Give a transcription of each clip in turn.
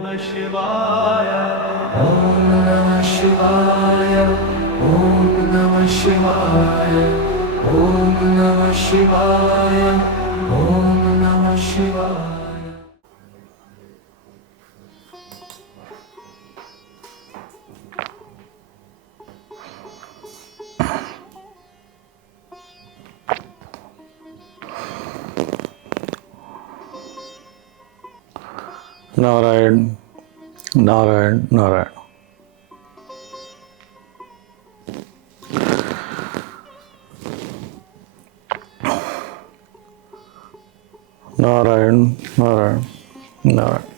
नमः शिवाय। ओम नमः शिवाय। ओम नमः शिवाय। ओम नमः शिवाय। ओम नमः शिवाय। नारायण नारायण नारायण। नारायण नारायण नारायण।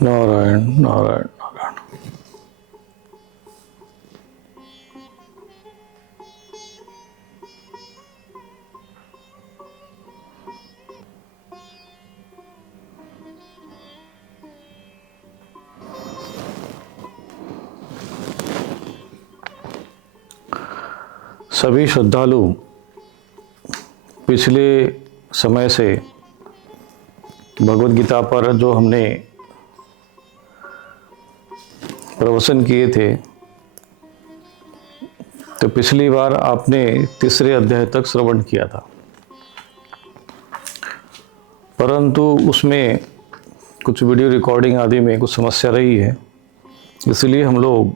नारायण नारायण नारायण। सभी श्रद्धालु पिछले समय से भगवद गीता पर जो हमने प्रवचन किए थे, तो पिछली बार आपने तीसरे अध्याय तक श्रवण किया था, परंतु उसमें कुछ वीडियो रिकॉर्डिंग आदि में कुछ समस्या रही है। इसलिए हम लोग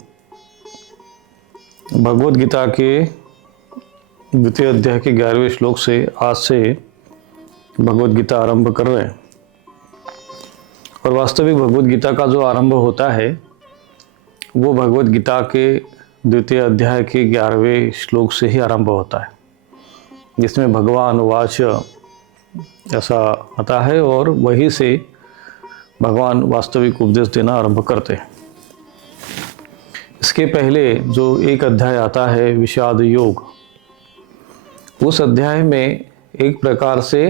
भगवद गीता के द्वितीय अध्याय के 11वें श्लोक से आज से भगवद गीता आरंभ कर रहे हैं। और वास्तविक भगवद गीता का जो आरंभ होता है वो भगवद गीता के द्वितीय अध्याय के 11वें श्लोक से ही आरंभ होता है, जिसमें भगवान वाच ऐसा आता है और वहीं से भगवान वास्तविक उपदेश देना आरंभ करते हैं। इसके पहले जो एक अध्याय आता है विषाद योग, उस अध्याय में एक प्रकार से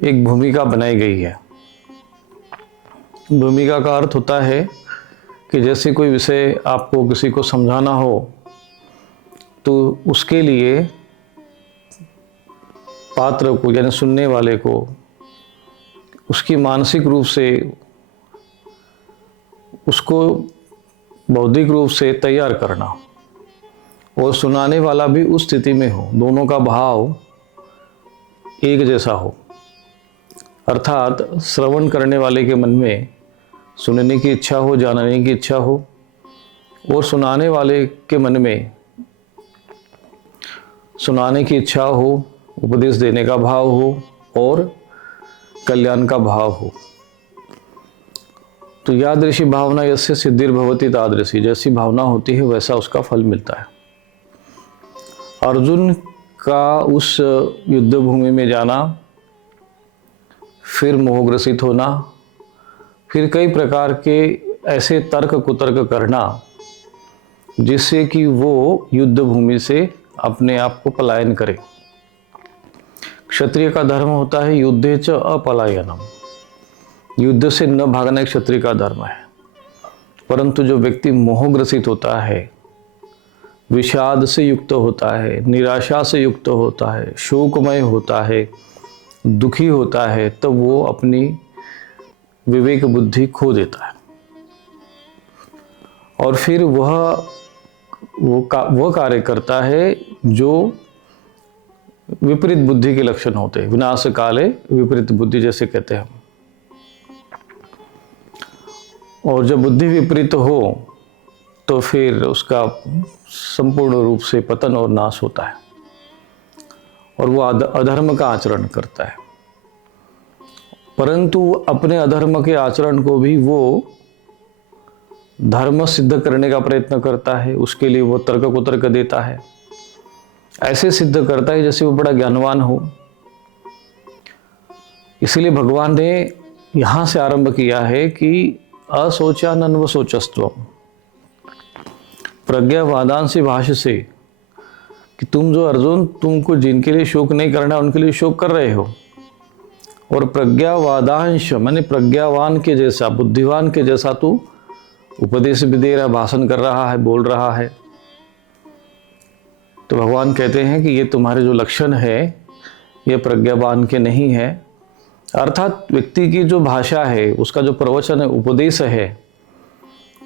एक भूमिका बनाई गई है। भूमिका का अर्थ होता है कि जैसे कोई विषय आपको किसी को समझाना हो तो उसके लिए पात्र को यानी सुनने वाले को उसकी मानसिक रूप से उसको बौद्धिक रूप से तैयार करना और सुनाने वाला भी उस स्थिति में हो, दोनों का भाव एक जैसा हो। अर्थात श्रवण करने वाले के मन में सुनने की इच्छा हो, जानने की इच्छा हो, और सुनाने वाले के मन में सुनाने की इच्छा हो, उपदेश देने का भाव हो और कल्याण का भाव हो। तो यादृशी भावना यस्य सिद्धिर्भवति तादृशी, जैसी भावना होती है वैसा उसका फल मिलता है। अर्जुन का उस युद्ध भूमि में जाना, फिर मोहग्रसित होना, फिर कई प्रकार के ऐसे तर्क कुतर्क करना जिससे कि वो युद्ध भूमि से अपने आप को पलायन करे। क्षत्रिय का धर्म होता है युद्धे च अपलायनम, युद्ध से न भागना एक क्षत्रिय का धर्म है। परंतु जो व्यक्ति मोहग्रसित होता है, विषाद से युक्त होता है, निराशा से युक्त होता है, शोकमय होता है, दुखी होता है, तब वो अपनी विवेक बुद्धि खो देता है और फिर वह कार्य करता है जो विपरीत बुद्धि के लक्षण होते हैं। विनाश काले विपरीत बुद्धि जैसे कहते हैं हम। और जब बुद्धि विपरीत हो तो फिर उसका संपूर्ण रूप से पतन और नाश होता है और वो अधर्म का आचरण करता है। परंतु अपने अधर्म के आचरण को भी वो धर्म सिद्ध करने का प्रयत्न करता है, उसके लिए वो तर्क कुतर्क देता है। ऐसे सिद्ध करता है जैसे वो बड़ा ज्ञानवान हो इसलिए भगवान ने यहाँ से आरंभ किया है कि असोचा नन्व सोचस्त्व, प्रज्ञावादांसी भाष्य से, कि तुम जो अर्जुन, तुमको जिनके लिए शोक नहीं करना है उनके लिए शोक कर रहे हो, और प्रज्ञावादांश माने प्रज्ञावान के जैसा, बुद्धिवान के जैसा तू उपदेश भी दे रहा, भाषण कर रहा है, बोल रहा है। तो भगवान कहते हैं कि ये तुम्हारे जो लक्षण है ये प्रज्ञावान के नहीं है। अर्थात व्यक्ति की जो भाषा है, उसका जो प्रवचन है, उपदेश है,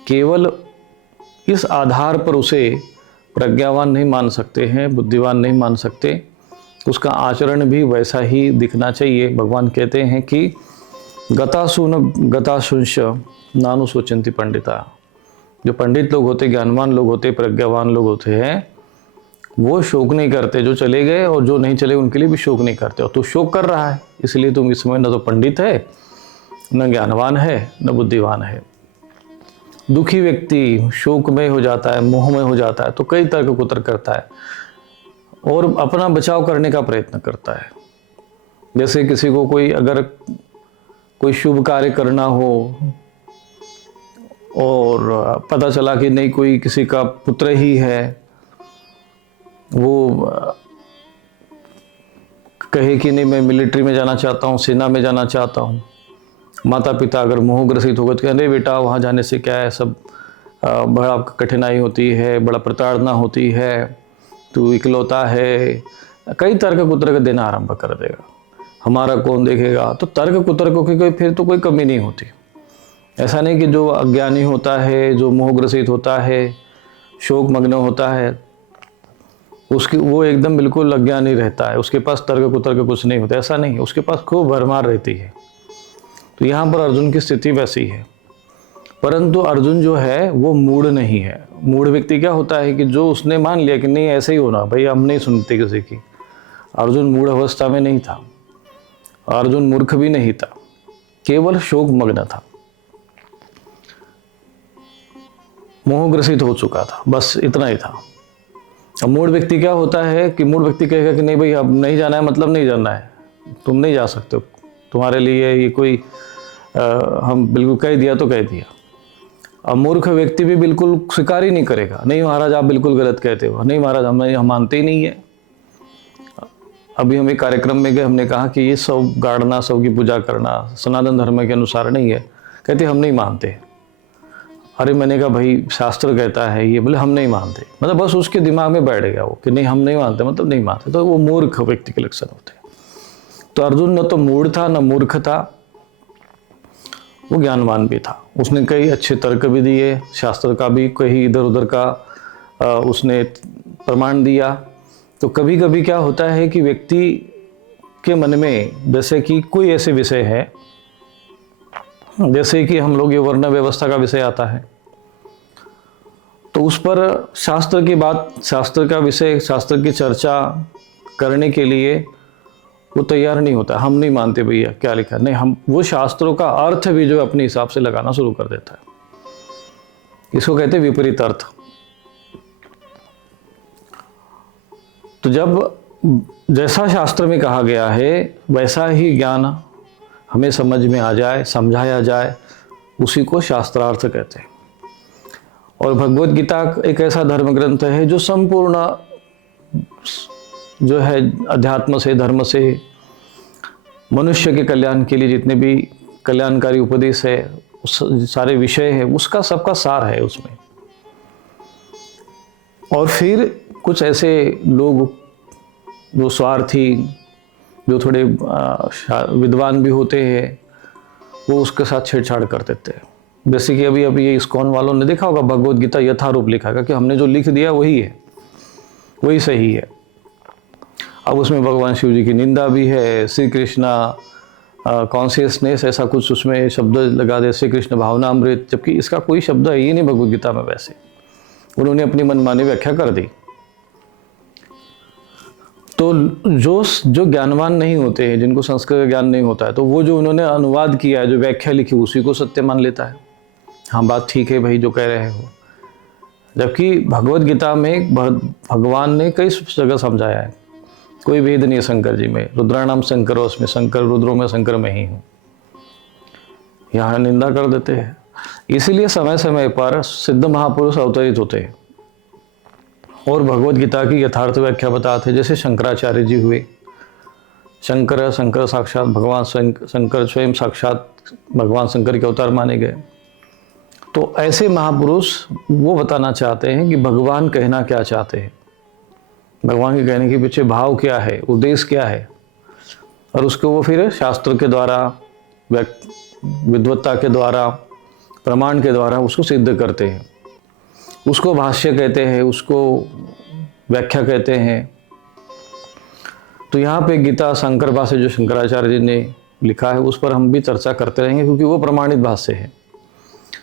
केवल इस आधार पर उसे प्रज्ञावान नहीं मान सकते हैं, बुद्धिवान नहीं मान सकते, उसका आचरण भी वैसा ही दिखना चाहिए। भगवान कहते हैं कि गताशुंश नानु सोचंती पंडिता, जो पंडित लोग होते, ज्ञानवान लोग होते, प्रज्ञावान लोग होते हैं, वो शोक नहीं करते। जो चले गए और जो नहीं चले उनके लिए भी शोक नहीं करते। और तू शोक कर रहा है, इसलिए तुम इस समय न तो पंडित है, न ज्ञानवान है, न बुद्धिवान है। दुखी व्यक्ति शोक में हो जाता है, मोह में हो जाता है, तो कई तर्क कुतर्क करता है और अपना बचाव करने का प्रयत्न करता है। जैसे किसी को अगर कोई शुभ कार्य करना हो और पता चला कि नहीं, कोई किसी का पुत्र ही है, वो कहे कि नहीं मैं मिलिट्री में जाना चाहता हूँ, सेना में जाना चाहता हूँ। माता पिता अगर मोहग्रसित हो गए तो कहते बेटा वहाँ जाने से क्या है, सब बड़ा कठिनाई होती है, बड़ा प्रताड़ना होती है, तू इकलौता है। कई तर्क कुतर्क देना आरंभ कर देगा, हमारा कौन देखेगा। तो तर्क कुतर्कों की फिर तो कोई कमी नहीं होती। ऐसा नहीं कि जो अज्ञानी होता है, जो मोहग्रसित होता है, शोक मग्न होता है, उसकी वो एकदम बिल्कुल अज्ञानी रहता है, उसके पास तर्क कुतर्क कुछ नहीं होता। ऐसा नहीं है, उसके पास खूब भरमार रहती है। तो यहाँ पर अर्जुन की स्थिति वैसी है। परंतु अर्जुन जो है वो मूढ़ नहीं है। मूढ़ व्यक्ति क्या होता है कि जो उसने मान लिया कि नहीं ऐसे ही होना, भाई हम नहीं सुनते किसी की। अर्जुन मूढ़ अवस्था में नहीं था, अर्जुन मूर्ख भी नहीं था, केवल शोक मग्न था, मोहग्रसित हो चुका था, बस इतना ही था। अब मूढ़ व्यक्ति क्या होता है कि मूढ़ व्यक्ति कहेगा कि नहीं भाई अब नहीं जाना है, मतलब नहीं जाना है, तुम नहीं जा सकते हो, तुम्हारे लिए ये कोई हम बिल्कुल कह दिया तो कह दिया। अब मूर्ख व्यक्ति भी बिल्कुल स्वीकार ही नहीं करेगा, नहीं महाराज आप बिल्कुल गलत कहते हो, नहीं महाराज हम मानते ही नहीं है। अभी हम एक कार्यक्रम में गए, हमने कहा कि ये सब गाड़ना, सब की पूजा करना सनातन धर्म के अनुसार नहीं है। कहते हम नहीं मानते। अरे मैंने कहा भाई शास्त्र कहता है ये, बोले हम नहीं मानते। मतलब बस उसके दिमाग में बैठ गया वो कि नहीं हम नहीं मानते, मतलब नहीं मानते। तो वो मूर्ख व्यक्ति के लक्षण होते हैं। तो अर्जुन न तो मूढ़ था न मूर्ख था, वो ज्ञानवान भी था। उसने कई अच्छे तर्क भी दिए, शास्त्र का भी कहीं इधर उधर का उसने प्रमाण दिया। तो कभी कभी क्या होता है कि व्यक्ति के मन में, जैसे कि कोई ऐसे विषय है, जैसे कि हम लोग ये वर्ण व्यवस्था का विषय आता है, तो उस पर शास्त्र की बात, शास्त्र का विषय, शास्त्र की चर्चा करने के लिए वो तैयार नहीं होता। हम नहीं मानते भैया क्या लिखा, नहीं हम, वो शास्त्रों का अर्थ भी जो अपने हिसाब से लगाना शुरू कर देता है। इसको कहते हैं विपरीत अर्थ। तो जब जैसा शास्त्र में कहा गया है वैसा ही ज्ञान हमें समझ में आ जाए, समझाया जाए, उसी को शास्त्रार्थ कहते हैं। और भगवत गीता एक ऐसा धर्म ग्रंथ है जो संपूर्ण जो है अध्यात्म से, धर्म से, मनुष्य के कल्याण के लिए जितने भी कल्याणकारी उपदेश है, उस सारे विषय है, उसका सबका सार है उसमें। और फिर कुछ ऐसे लोग जो स्वार्थी, जो थोड़े विद्वान भी होते हैं, वो उसके साथ छेड़छाड़ कर देते हैं। जैसे कि अभी ये इस्कॉन वालों ने देखा होगा, भगवत गीता यथारूप लिखा है कि हमने जो लिख दिया वही है, वही सही है। अब उसमें भगवान शिव जी की निंदा भी है, श्री कृष्णा कॉन्शियसनेस ऐसा कुछ उसमें शब्द लगा दे, श्री कृष्ण भावनामृत, जबकि इसका कोई शब्द है ही नहीं भगवत गीता में। वैसे उन्होंने अपनी मनमानी व्याख्या कर दी। तो जो ज्ञानवान नहीं होते हैं, जिनको संस्कृत ज्ञान नहीं होता है, तो वो जो उन्होंने अनुवाद किया है, जो व्याख्या लिखी, उसी को सत्य मान लेता है। हाँ बात ठीक है भाई जो कह रहे हो। जबकि भगवत गीता में भगवान ने कई जगह समझाया है कोई भेद नहीं है शंकर जी में। रुद्राणाम शंकर, उसमें शंकर, रुद्रों में शंकर मैं ही हूँ, यहाँ निंदा कर देते हैं। इसीलिए समय समय पर सिद्ध महापुरुष अवतरित होते हैं और भगवत गीता की यथार्थ व्याख्या बताते हैं। जैसे शंकराचार्य जी हुए, शंकर साक्षात भगवान शंकर स्वयं साक्षात भगवान शंकर के अवतार माने गए। तो ऐसे महापुरुष वो बताना चाहते हैं कि भगवान कहना क्या चाहते हैं, भगवान के कहने के पीछे भाव क्या है, उद्देश्य क्या है, और उसको वो फिर शास्त्र के द्वारा, विद्वत्ता के द्वारा, प्रमाण के द्वारा उसको सिद्ध करते हैं। उसको भाष्य कहते हैं, उसको व्याख्या कहते हैं। तो यहाँ पे गीता शंकर भाष्य जो शंकराचार्य जी ने लिखा है उस पर हम भी चर्चा करते रहेंगे, क्योंकि वो प्रमाणित भाष्य है।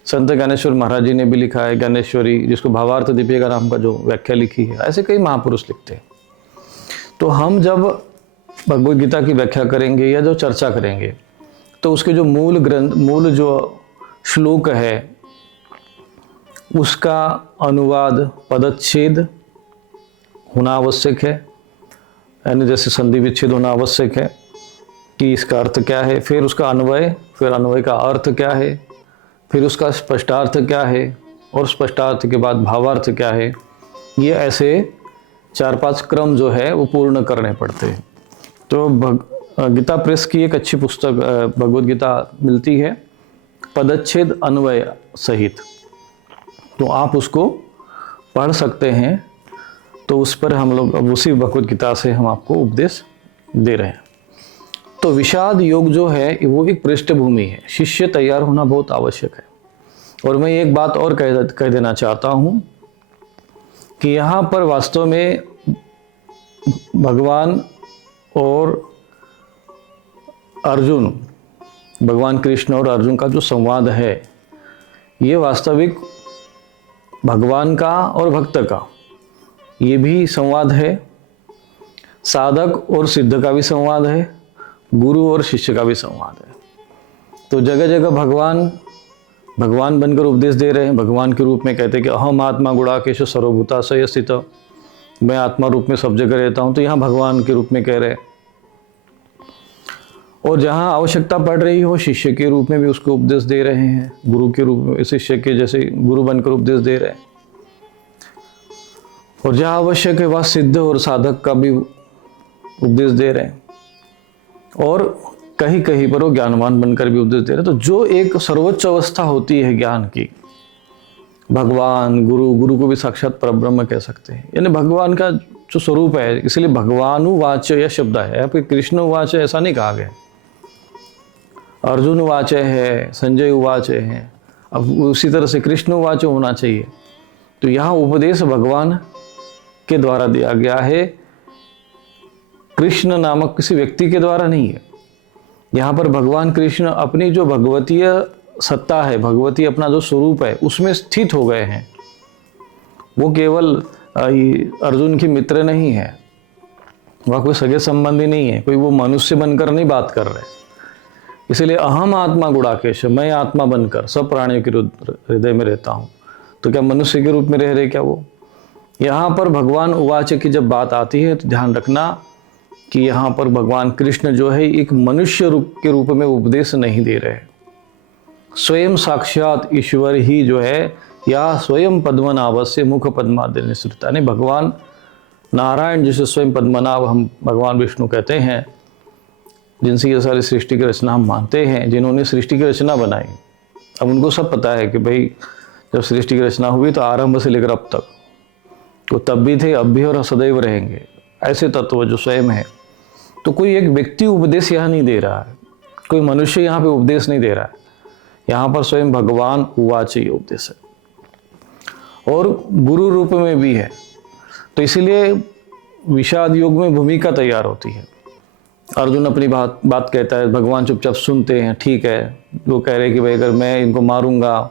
संत ज्ञानेश्वर महाराज जी ने भी लिखा है ज्ञानेश्वरी, जिसको भावार्थ दीपिका नाम का जो व्याख्या लिखी है, ऐसे कई महापुरुष लिखते हैं। तो हम जब भगवद गीता की व्याख्या करेंगे या जो चर्चा करेंगे तो उसके जो मूल जो श्लोक है उसका अनुवाद, पदच्छेद होना आवश्यक है, यानी जैसे संधि विच्छेद होना आवश्यक है कि इसका अर्थ क्या है, फिर उसका अन्वय, फिर अन्वय का अर्थ क्या है, फिर उसका स्पष्टार्थ क्या है, और स्पष्टार्थ के बाद भावार्थ क्या है। ये ऐसे 4-5 क्रम जो है वो पूर्ण करने पड़ते हैं। तो गीता प्रेस की एक अच्छी पुस्तक भगवद गीता मिलती है पदच्छेद अन्वय सहित, तो आप उसको पढ़ सकते हैं। तो उस पर हम लोग अब उसी भगवद गीता से हम आपको उपदेश दे रहे हैं। तो विषाद योग जो है वो एक पृष्ठभूमि है, शिष्य तैयार होना बहुत आवश्यक है। और मैं एक बात और कह देना चाहता हूँ कि यहाँ पर वास्तव में भगवान और अर्जुन, भगवान कृष्ण और अर्जुन का जो संवाद है ये वास्तविक भगवान का और भक्त का ये भी संवाद है, साधक और सिद्ध का भी संवाद है, गुरु और शिष्य का भी संवाद है। तो जगह जगह भगवान बनकर उपदेश दे रहे हैं, भगवान के रूप में कहते हैं कि अहम आत्मा गुणाकेश सर्वभूताशय स्थित, मैं आत्मा रूप में सब जगह रहता हूँ, तो यहाँ भगवान के रूप में कह रहे हैं। और जहाँ आवश्यकता पड़ रही हो शिष्य के रूप में भी उसको उपदेश दे रहे हैं, गुरु के रूप में शिष्य के जैसे गुरु बनकर उपदेश दे रहे हैं। और जहाँ आवश्यक है वह सिद्ध और साधक का भी उपदेश दे रहे हैं, और कहीं कहीं पर वो ज्ञानवान बनकर भी उपदेश दे रहे हैं। तो जो एक सर्वोच्च अवस्था होती है ज्ञान की, भगवान गुरु को भी साक्षात परब्रह्म कह सकते हैं, यानी भगवान का जो स्वरूप है। इसलिए भगवानुवाच यह शब्द है, यहाँ पे कृष्ण उवाच ऐसा नहीं कहा गया, अर्जुन उवाच है, संजय उवाच है, अब उसी तरह से कृष्ण उवाच होना चाहिए। तो यहाँ उपदेश भगवान के द्वारा दिया गया है, कृष्ण नामक किसी व्यक्ति के द्वारा नहीं है। यहाँ पर भगवान कृष्ण अपनी जो भगवतीय सत्ता है, भगवती अपना जो स्वरूप है उसमें स्थित हो गए हैं। वो केवल अर्जुन की मित्र नहीं है, वह कोई सगे संबंधी नहीं है, कोई वो मनुष्य बनकर नहीं बात कर रहे। इसलिए अहम आत्मा गुणाकेश, मैं आत्मा बनकर सब प्राणियों के हृदय में रहता हूँ। तो क्या मनुष्य के रूप में रह रहे क्या वो? यहाँ पर भगवान उवाच की जब बात आती है तो ध्यान रखना कि यहाँ पर भगवान कृष्ण जो है एक मनुष्य रूप के रूप में उपदेश नहीं दे रहे, स्वयं साक्षात ईश्वर ही जो है, या स्वयं पद्मनाभ से मुख पद्मादि निसृत, यानी भगवान नारायण जिसे स्वयं पद्मनाभ हम भगवान विष्णु कहते हैं, जिनसे ये सारी सृष्टि की रचना हम मानते हैं, जिन्होंने सृष्टि की रचना बनाई। अब उनको सब पता है कि भाई जब सृष्टि की रचना हुई तो आरंभ से लेकर अब तक, तो तब भी थे, अब भी और सदैव रहेंगे, ऐसे तत्व जो स्वयं है। तो कोई एक व्यक्ति उपदेश यहाँ नहीं दे रहा है, कोई मनुष्य यहाँ पे उपदेश नहीं दे रहा है, यहाँ पर स्वयं भगवान उवाच ही उपदेश है, और गुरु रूप में भी है। तो इसीलिए विषाद योग में भूमिका तैयार होती है। अर्जुन अपनी बात कहता है, भगवान चुपचाप सुनते हैं, ठीक है। वो कह रहे कि भाई अगर मैं इनको मारूंगा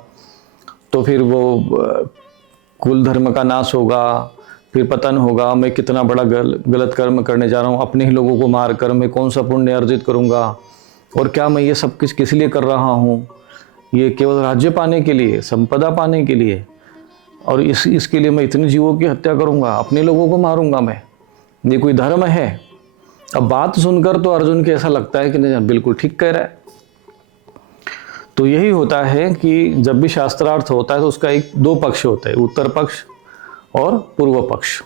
तो फिर वो कुल धर्म का नाश होगा, फिर पतन होगा, मैं कितना बड़ा गलत कर्म करने जा रहा हूँ, अपने ही लोगों को मार कर मैं कौन सा पुण्य अर्जित करूँगा, और क्या मैं ये सब कुछ किस लिए कर रहा हूँ, ये केवल राज्य पाने के लिए, संपदा पाने के लिए, और इसके लिए मैं इतने जीवों की हत्या करूँगा, अपने लोगों को मारूंगा मैं, ये कोई धर्म है? अब बात सुनकर तो अर्जुन के ऐसा लगता है कि नहीं बिल्कुल ठीक कह रहा है। तो यही होता है कि जब भी शास्त्रार्थ होता है तो उसका दो पक्ष होते हैं, उत्तर पक्ष और पूर्व पक्ष।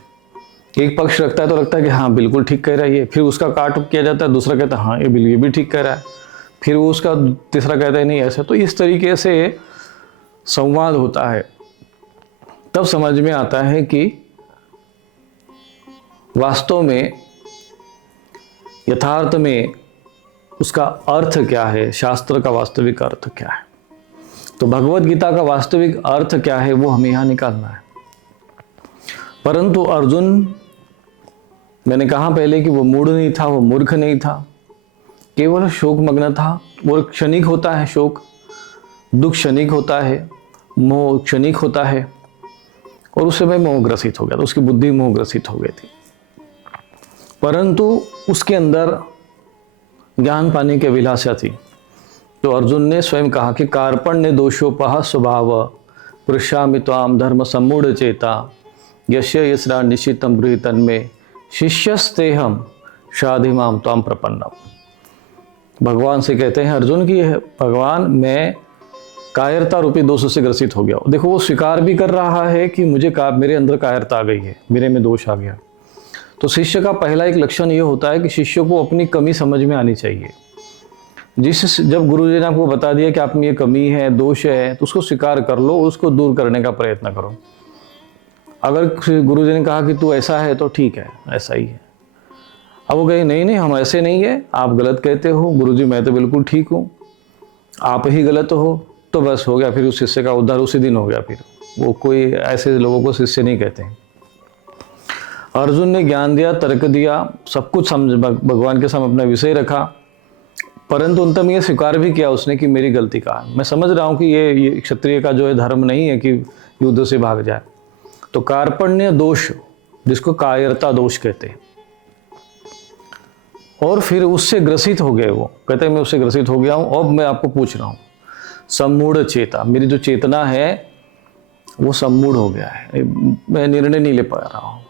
एक पक्ष रखता है तो लगता है कि हाँ बिल्कुल ठीक कह रहा है ये, फिर उसका काट किया जाता है, दूसरा कहता है हाँ ये भी ठीक कह रहा है, फिर वो उसका तीसरा कहता है नहीं ऐसे। तो इस तरीके से संवाद होता है। तब समझ में आता है कि वास्तव में यथार्थ में उसका अर्थ क्या है, शास्त्र का वास्तविक अर्थ क्या है। तो भगवत गीता का वास्तविक अर्थ क्या है वो हमें यहाँ निकालना है। परंतु अर्जुन, मैंने कहा पहले कि वो मूढ़ नहीं था, वो मूर्ख नहीं था, केवल शोक मग्न था। वो क्षणिक होता है, शोक दुख क्षणिक होता है, मोह क्षणिक होता है, और उस समय मोहग्रसित हो गया, तो उसकी बुद्धि मोहग्रसित हो गई थी। परंतु उसके अंदर ज्ञान पाने की अभिलाषा थी। तो अर्जुन ने स्वयं कहा कि कार्पण्य दोषोपह स्वभाव पुरुषामि त्वाम धर्म सम्मूढ़ चेता यस्य यस्रा निशितम गृहीतन में शिष्यस्तेहम शाधिमाम त्वाम प्रपन्नम। भगवान से कहते हैं अर्जुन की भगवान मैं कायरता रूपी दोषों से ग्रसित हो गया। देखो वो स्वीकार भी कर रहा है कि मेरे अंदर कायरता आ गई है, मेरे में दोष आ गया। तो शिष्य का पहला एक लक्षण ये होता है कि शिष्य को अपनी कमी समझ में आनी चाहिए। जब गुरुजी ने आपको बता दिया कि आप में ये कमी है, दोष है, तो उसको स्वीकार कर लो, उसको दूर करने का प्रयत्न करो। अगर गुरुजी ने कहा कि तू ऐसा है तो ठीक है, ऐसा ही है। अब वो कहे नहीं हम ऐसे नहीं है, आप गलत कहते हो, गुरुजी मैं तो बिल्कुल ठीक हूँ, आप ही गलत हो, तो बस हो गया। फिर उस शिष्य का उद्धार उसी दिन हो गया। फिर वो कोई ऐसे लोगों को शिष्य नहीं कहते हैं। अर्जुन ने ज्ञान दिया, तर्क दिया, सब कुछ समझ भगवान के सामने अपना विषय रखा, परंतु अंत में ये स्वीकार भी किया उसने कि मेरी गलती का है। मैं समझ रहा हूँ कि ये क्षत्रिय का जो है धर्म नहीं है कि युद्ध से भाग जाए। तो कार्पण्य दोष, जिसको कायरता दोष कहते हैं, और फिर उससे ग्रसित हो गए। वो कहते हैं मैं उससे ग्रसित हो गया हूँ। अब मैं आपको पूछ रहा हूँ, सम्मूढ़ चेता, मेरी जो चेतना है वो सम्मूढ़ हो गया है, मैं निर्णय नहीं ले पा रहा हूँ।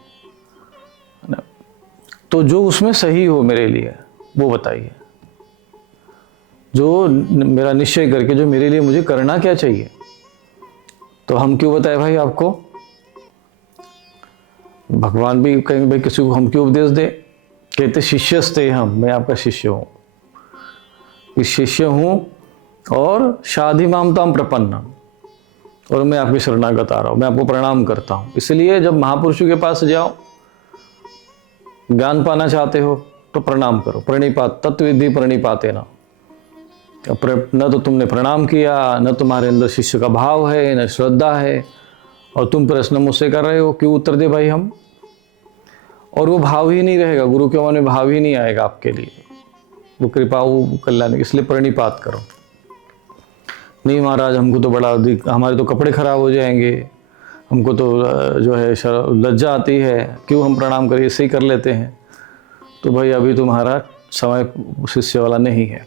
तो जो उसमें सही हो मेरे लिए वो बताइए, जो मेरा निश्चय करके जो मेरे लिए मुझे करना क्या चाहिए। तो हम क्यों बताए भाई आपको, भगवान भी कहेंगे भाई किसी को हम क्यों उपदेश दे। कहते शिष्यस्ते हम, मैं आपका शिष्य हूँ, इस शिष्य हूँ, और शाधि मामताम प्रपन्नम, और मैं आपकी शरणागत आ रहा हूँ, मैं आपको प्रणाम करता हूँ। इसलिए जब महापुरुषों के पास जाओ, ज्ञान पाना चाहते हो तो प्रणाम करो। प्रणिपात तत्विधि प्रणिपाते न तो तुमने प्रणाम किया, न तुम्हारे अंदर शिष्य का भाव है, न श्रद्धा है, और तुम प्रश्न मुझसे कर रहे हो, क्यों उत्तर दे भाई हम। और वो भाव ही नहीं रहेगा, गुरु के मन में भाव ही नहीं आएगा आपके लिए, वो कृपा वो कल्याण। इसलिए प्रणिपात करो। नहीं महाराज हमको तो बड़ा अधिक, हमारे तो कपड़े खराब हो जाएंगे, हमको तो जो है लज्जा आती है, क्यों हम प्रणाम करें, इससे ही कर लेते हैं। तो भाई अभी तुम्हारा समय शिष्य वाला नहीं है।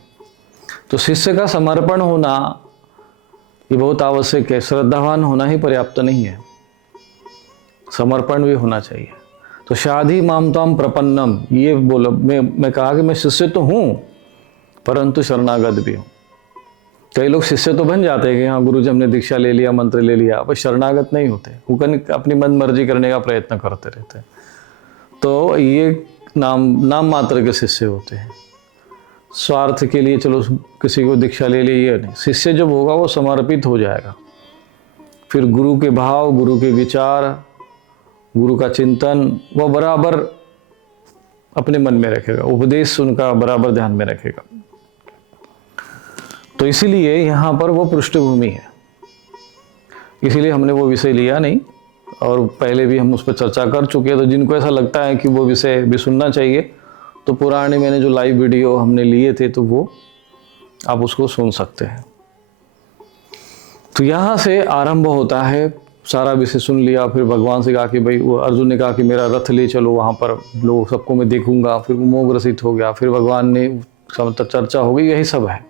तो शिष्य का समर्पण होना ये बहुत आवश्यक है। श्रद्धावान होना ही पर्याप्त नहीं है, समर्पण भी होना चाहिए। तो शाधि मामताम प्रपन्नम, ये बोला मैं कहा कि मैं शिष्य तो हूँ परंतु शरणागत भी हूँ। कई लोग शिष्य तो बन जाते हैं कि हाँ गुरु जी हमने दीक्षा ले लिया, मंत्र ले लिया, पर शरणागत नहीं होते, वो अपनी मन मर्जी करने का प्रयत्न करते रहते हैं। तो ये नाम मात्र के शिष्य होते हैं, स्वार्थ के लिए चलो किसी को दीक्षा ले ली, ये नहीं। शिष्य जब होगा वो समर्पित हो जाएगा, फिर गुरु के भाव, गुरु के विचार, गुरु का चिंतन वो बराबर अपने मन में रखेगा, उपदेश उनका बराबर ध्यान में रखेगा। तो इसीलिए यहाँ पर वो पृष्ठभूमि है, इसीलिए हमने वो विषय लिया नहीं, और पहले भी हम उस पर चर्चा कर चुके हैं। तो जिनको ऐसा लगता है कि वो विषय भी सुनना चाहिए, तो पुराने मैंने जो लाइव वीडियो हमने लिए थे तो वो आप उसको सुन सकते हैं। तो यहाँ से आरंभ होता है, सारा विषय सुन लिया, फिर भगवान से कहा कि भाई, वो अर्जुन ने कहा कि मेरा रथ ले चलो, वहाँ पर लोग सबको मैं देखूंगा। फिर वो मोहग्रसित हो गया, फिर भगवान ने चर्चा हो गई, यही सब है।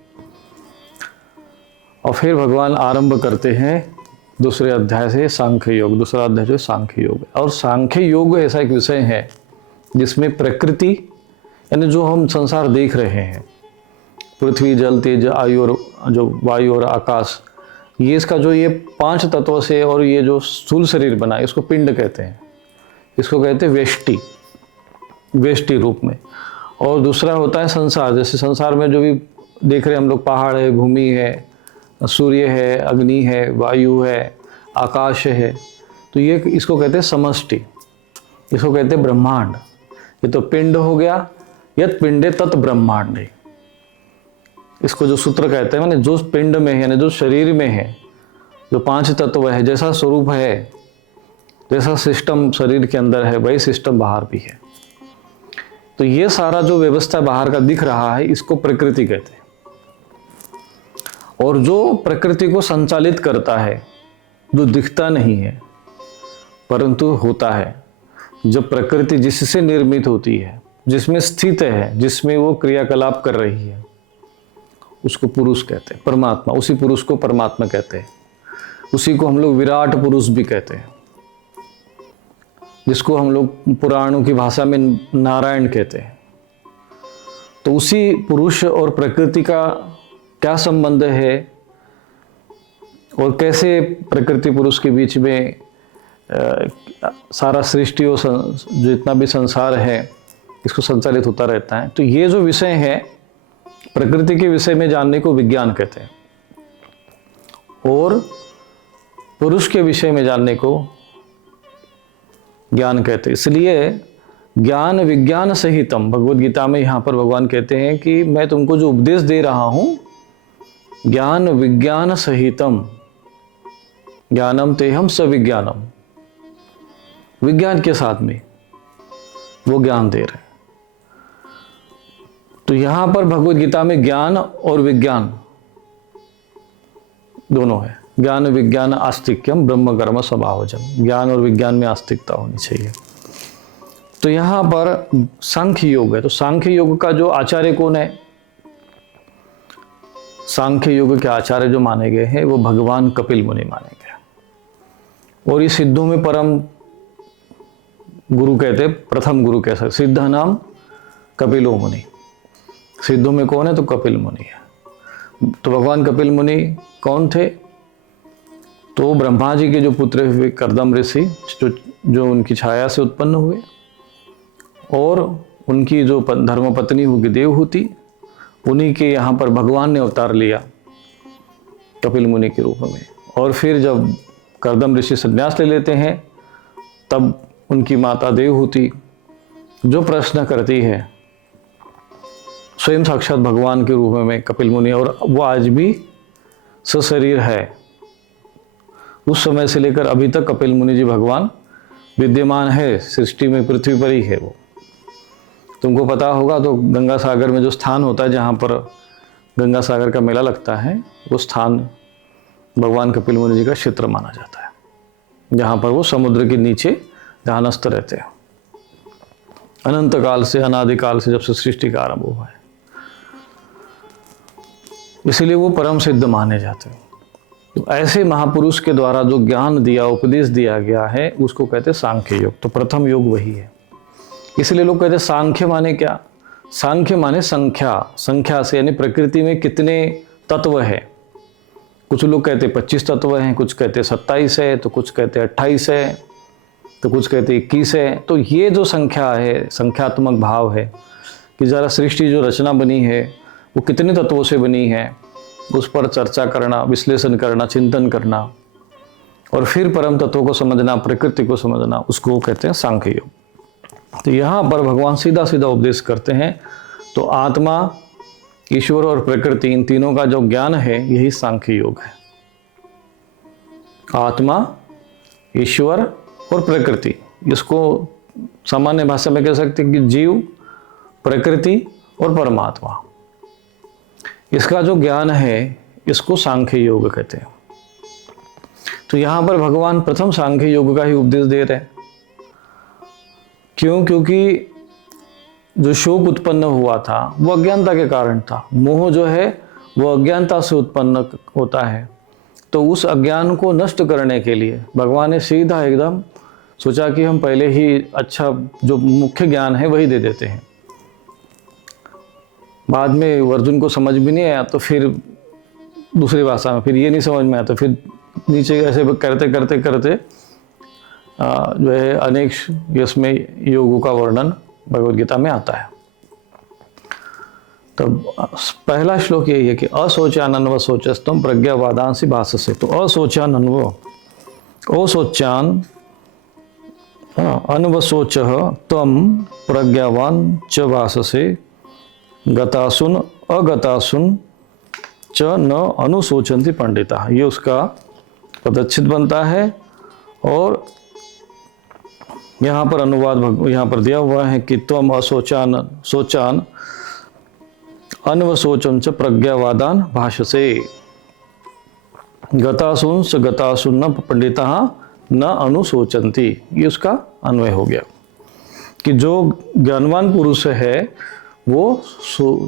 और फिर भगवान आरंभ करते हैं दूसरे अध्याय से सांख्य योग। दूसरा अध्याय जो सांख्य योग है, और सांख्य योग ऐसा एक विषय है जिसमें प्रकृति यानी जो हम संसार देख रहे हैं, पृथ्वी, जल, तेज, आयु और जो वायु और आकाश, ये इसका जो ये 5 तत्वों से और ये जो स्थूल शरीर बना है, इसको पिंड कहते हैं। इसको कहते हैं वेष्टि, वेष्टि रूप में। और दूसरा होता है संसार। जैसे संसार में जो भी देख रहे हैं हम लोग, पहाड़ है, भूमि है, सूर्य है, अग्नि है, वायु है, आकाश है, तो ये इसको कहते हैं समष्टि, इसको कहते हैं ब्रह्मांड। ये तो पिंड हो गया, यत पिंडे तत् ब्रह्मांड। इसको जो सूत्र कहते हैं, मैंने जो पिंड में है, यानी जो शरीर में है, जो 5 तत्व है, जैसा स्वरूप है, जैसा सिस्टम शरीर के अंदर है, वही सिस्टम बाहर भी है। तो ये सारा जो व्यवस्था बाहर का दिख रहा है, इसको प्रकृति कहते हैं। और जो प्रकृति को संचालित करता है, जो दिखता नहीं है परंतु होता है, जब प्रकृति जिससे निर्मित होती है, जिसमें स्थित है, जिसमें वो क्रियाकलाप कर रही है, उसको पुरुष कहते हैं, परमात्मा। उसी पुरुष को परमात्मा कहते हैं। उसी को हम लोग विराट पुरुष भी कहते हैं, जिसको हम लोग पुराणों की भाषा में नारायण कहते हैं। तो उसी पुरुष और प्रकृति का क्या संबंध है और कैसे प्रकृति पुरुष के बीच में सारा सृष्टि और जितना भी संसार है, इसको संचालित होता रहता है। तो ये जो विषय है, प्रकृति के विषय में जानने को विज्ञान कहते हैं और पुरुष के विषय में जानने को ज्ञान कहते हैं। इसलिए ज्ञान विज्ञान सहितम, भगवद गीता में यहाँ पर भगवान कहते हैं कि मैं तुमको जो उपदेश दे रहा हूँ, ज्ञान विज्ञान सहितम, ज्ञानम तेहम सविज्ञानम, विज्ञान के साथ में वो ज्ञान दे रहे हैं। तो यहां पर भगवद गीता में ज्ञान और विज्ञान दोनों है। ज्ञान विज्ञान आस्तिक्यम ब्रह्म कर्म स्वभावजम, ज्ञान और विज्ञान में आस्तिकता होनी चाहिए। तो यहां पर सांख्य योग है। तो सांख्य योग का जो आचार्य कौन है? सांख्य योग के आचार्य जो माने गए हैं वो भगवान कपिल मुनि माने गए। और ये सिद्धों में परम गुरु कहते, प्रथम गुरु कह सकते। सिद्ध नाम कपिलो मुनि, सिद्धों में कौन है? तो कपिल मुनि है। तो भगवान कपिल मुनि कौन थे? तो ब्रह्मा जी के जो पुत्र हुए कर्दम ऋषि, जो उनकी छाया से उत्पन्न हुए, और उनकी जो धर्मपत्नी होगी देवहूति, उन्हीं के यहाँ पर भगवान ने अवतार लिया कपिल मुनि के रूप में। और फिर जब कर्दम ऋषि संन्यास ले लेते हैं, तब उनकी माता देवहूति जो प्रश्न करती है, स्वयं साक्षात भगवान के रूप में कपिल मुनि, और वो आज भी सशरीर है। उस समय से लेकर अभी तक कपिल मुनि जी भगवान विद्यमान है सृष्टि में, पृथ्वी पर ही है वो। तुमको पता होगा तो गंगा सागर में जो स्थान होता है, जहाँ पर गंगा सागर का मेला लगता है, वो स्थान भगवान कपिल मुनि जी का क्षेत्र माना जाता है, जहाँ पर वो समुद्र के नीचे ध्यानस्थ रहते हैं अनंत काल से, अनादिकाल से, जब से सृष्टि का आरंभ हुआ है। इसीलिए वो परम सिद्ध माने जाते हैं। तो ऐसे महापुरुष के द्वारा जो ज्ञान दिया, उपदेश दिया गया है, उसको कहते हैं सांख्य योग। तो प्रथम योग वही है। इसलिए लोग कहते हैं सांख्य माने क्या? सांख्य माने संख्या, संख्या से, यानी प्रकृति में कितने तत्व है। कुछ लोग कहते हैं 25 तत्व हैं, कुछ कहते हैं 27 है, तो कुछ कहते हैं 28 है, तो कुछ कहते हैं 21 है। तो ये जो संख्या है, संख्यात्मक भाव है कि जरा सृष्टि जो रचना बनी है वो कितने तत्वों से बनी है, उस पर चर्चा करना, विश्लेषण करना, चिंतन करना, और फिर परम तत्वों को समझना, प्रकृति को समझना, उसको कहते हैं सांख्य योग। तो यहाँ पर भगवान सीधा सीधा उपदेश करते हैं। तो आत्मा, ईश्वर और प्रकृति, इन तीनों का जो ज्ञान है, यही सांख्य योग है। आत्मा, ईश्वर और प्रकृति, इसको सामान्य भाषा में कह सकते हैं कि जीव, प्रकृति और परमात्मा, इसका जो ज्ञान है, इसको सांख्य योग कहते हैं। तो यहां पर भगवान प्रथम सांख्य योग का ही उपदेश दे रहे हैं। क्यों? क्योंकि जो शोक उत्पन्न हुआ था वो अज्ञानता के कारण था। मोह जो है वो अज्ञानता से उत्पन्न होता है। तो उस अज्ञान को नष्ट करने के लिए भगवान ने सीधा एकदम सोचा कि हम पहले ही अच्छा जो मुख्य ज्ञान है वही दे देते हैं। बाद में अर्जुन को समझ भी नहीं आया, तो फिर दूसरी भाषा में, फिर ये नहीं समझ में आया, तो फिर नीचे ऐसे करते करते करते जो है अनेक इसमें योगों का वर्णन भगवद गीता में आता है। तो पहला श्लोक यही है कि असोचानन्व सोचस्तम प्रज्ञावादांसी भाषसे। तो असोचानन्व, असोचान अन्वसोच तम प्रज्ञावान च भाषसे गतासुन अगतासुन च न अनुशोचन्ति पंडिता। ये उसका पदच्छेद बनता है। और यहाँ पर अनुवाद यहाँ पर दिया हुआ है कि त्वम असोचान सोचान अन्वसोचन च प्रज्ञावादान भाषसे गतासुन स गतासुन न पंडिता न अनुशोचन्ति। ये उसका अन्वय हो गया कि जो ज्ञानवान पुरुष है वो